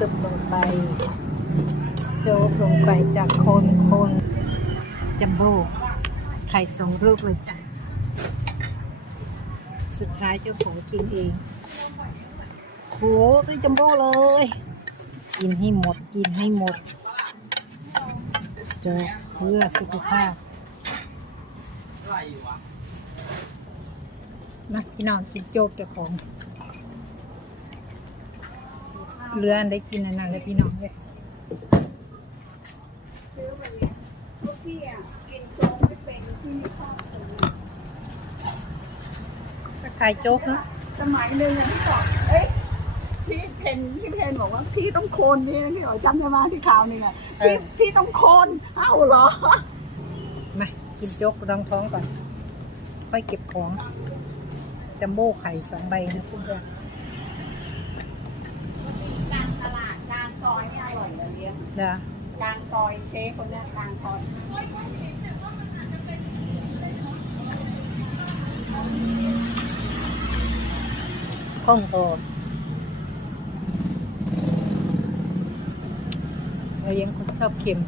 ตึบลงไป โจกลงไปจากคนคนจัมโบ้ไข่สองลูกเลยจ้ะ สุดท้ายเจ้าของกินเองโหตัวจัมโบ้เลย กินให้หมดกินให้หมดโจ๊กเพื่อสุขภาพมาพี่น้องกินโจ๊กเจ้าของ เรืออันได้กินอันนั้นเลยพี่น้องเลยพี่อะกินโจ๊กไม่เป็นพี่ไม่ชอบกินถ้าขายโจ๊กนะสมัยหนึ่งอะพี่บอกเอ้ยพี่เพนพี่เพนบอกว่าพี่ต้องโคนนี่นะพี่บอกจำได้ไหมที่ข่าวหนึ่งอะพี่พี่ต้องโคนเอ้าเหรอมากินโจ๊กรองท้องก่อนค่อยเก็บของจัมโบ้ไข่สองใบนะเพื่อน กลางตลาดกลางซอยไม่อร่อย เลยเนี่ยๆเด้อกลางซอยเจ๊คนเนี้ยกลางซอยข้องโตเรายังคนชอบเค็ม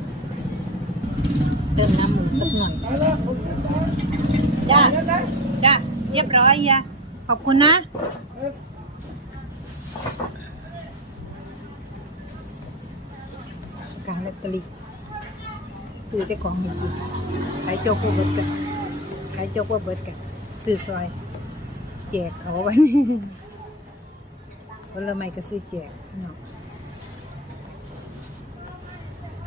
เติมน้ำหมูสักหน่อย จ้าจ้าเรียบร้อยยะขอบคุณนะ การลอตเตอรี่ซื้อแต่ของมีกินขายโจ๊กว่าเบิดกันขายโจ๊กว่าเบิดกันซื้อซอยแจกเขาไว้ผลไม้ก็ซื้อแจกเนาะ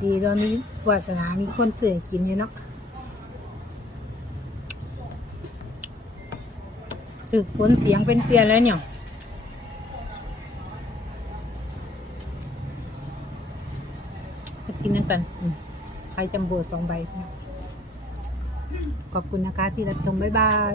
ดีตอนนี้วาสนามีคนเสื่อกินอยู่เนาะถึกฝนเสียงเป็นเปียนแล้วเนี่ย จะกินนั่นกันไข่จำโบสองใบขอบคุณนะคะที่รับชมบ๊ายบาย